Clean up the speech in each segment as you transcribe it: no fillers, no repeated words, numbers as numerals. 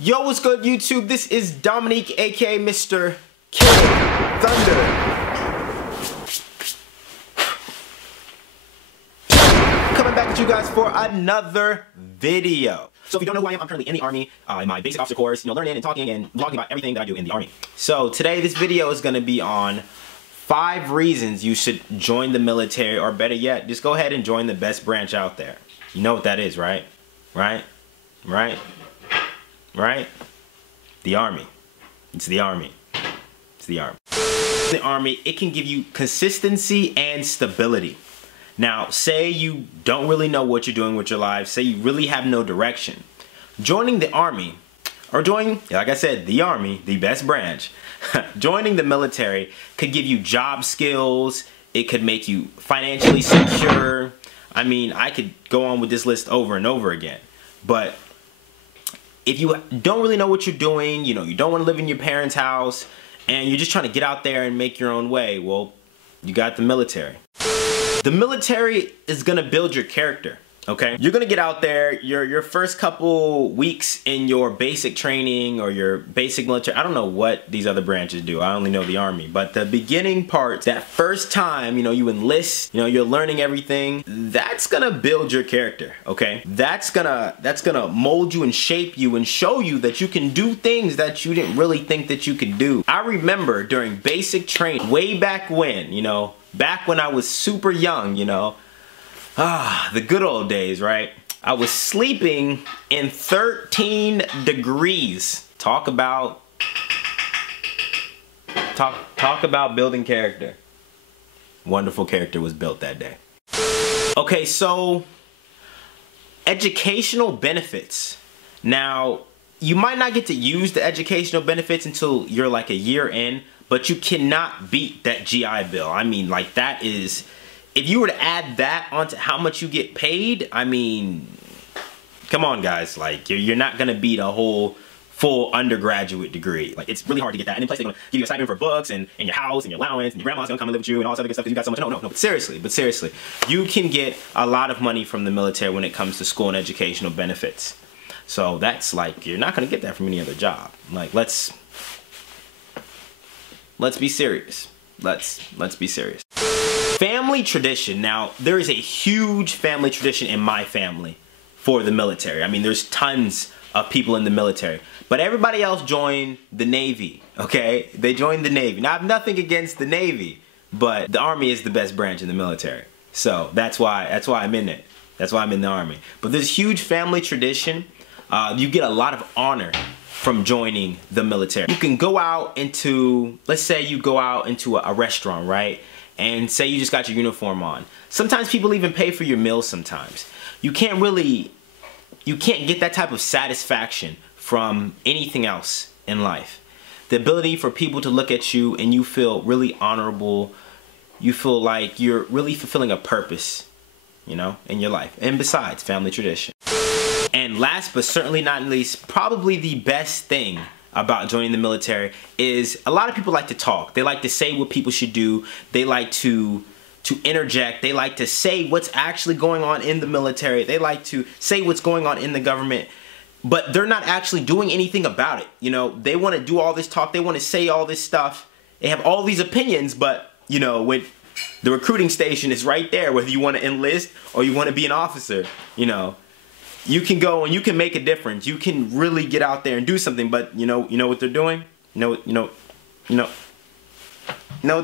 Yo, what's good, YouTube? This is Dominique, aka Mr. Kid Thunder. Coming back at you guys for another video. So if you don't know who I am, I'm currently in the Army, in my basic officer course, learning and talking and vlogging about everything that I do in the Army. So today, this video is gonna be on 5 reasons you should join the military, or better yet, just go ahead and join the best branch out there. You know what that is, right? Right? The Army. It's the Army. It's the Army. The Army, it can give you consistency and stability. Now, say you don't really know what you're doing with your life, say you really have no direction. Joining the Army, or joining, like I said, the Army, the best branch, joining the military could give you job skills, it could make you financially secure. I mean, I could go on with this list over and over again, but if you don't really know what you're doing, you don't want to live in your parents' house, and you're just trying to get out there and make your own way, well, you got the military. The military is gonna build your character, okay? You're gonna get out there, your first couple weeks in your basic training or your basic military, I don't know what these other branches do, I only know the Army, but the beginning part, that first time, you enlist, you're learning everything, that's gonna build your character, okay? That's gonna mold you and shape you and show you that you can do things that you didn't really think that you could do. I remember during basic training, way back when, back when I was super young, the good old days, right? I was sleeping in 13 degrees. Talk about building character. Wonderful character was built that day. Okay, so educational benefits. Now, you might not get to use the educational benefits until you're like a year in, but you cannot beat that GI Bill. I mean, like, that is, if you were to add that onto how much you get paid, I mean, come on, guys. Like, you're not gonna beat a whole full undergraduate degree. Like, it's really hard to get that. And in plus, they're gonna give you a stipend for books and your house and your allowance, and your grandma's gonna come and live with you and all this other good stuff because you got so much. No. But seriously, you can get a lot of money from the military when it comes to school and educational benefits. So that's like, you're not gonna get that from any other job. Like, let's be serious. Let's be serious. Family tradition. Now, there is a huge family tradition in my family for the military. I mean, there's tons of people in the military. But everybody else joined the Navy, okay? They joined the Navy. Now, I have nothing against the Navy, but the Army is the best branch in the military. So that's why I'm in it. That's why I'm in the Army. But there's huge family tradition. You get a lot of honor from joining the military. You can go out into, let's say you go out into a restaurant, right? And say you just got your uniform on. Sometimes people even pay for your meals sometimes. You can't get that type of satisfaction from anything else in life. The ability for people to look at you and you feel really honorable, you feel like you're really fulfilling a purpose, in your life. And besides, family tradition. And last but certainly not least, probably the best thing about joining the military is a lot of people like to talk. They like to say what people should do. They like to interject. They like to say what's actually going on in the military. They like to say what's going on in the government, but they're not actually doing anything about it. They want to do all this talk. They want to say all this stuff. They have all these opinions, but when the recruiting station is right there, whether you want to enlist or you want to be an officer, you can go and you can make a difference. You can really get out there and do something, but you know what they're doing? You know what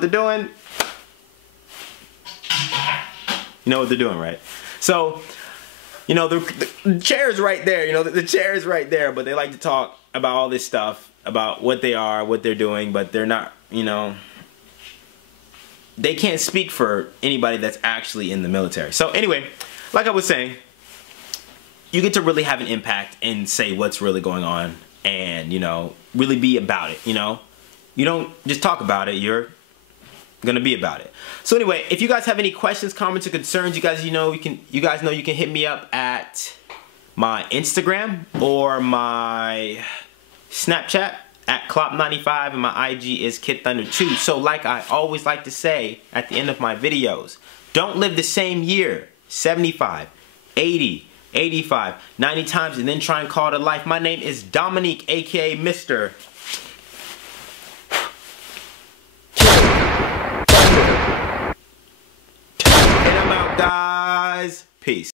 they're doing? You know what they're doing, right? So, the chair is right there, the chair is right there, but they like to talk about all this stuff, about what they are, what they're doing, but they're not, they can't speak for anybody that's actually in the military. So anyway, like I was saying, you get to really have an impact and say what's really going on and, really be about it, You don't just talk about it, you're gonna be about it. So anyway, if you guys have any questions, comments, or concerns, you guys know you can hit me up at my Instagram or my Snapchat at Clop95, and my IG is KidThunder2. So like I always like to say at the end of my videos, don't live the same year, 75, 80, 85, 90 times, and then try and call it a life. My name is Dominique, aka Mr. And I'm out, guys. Peace.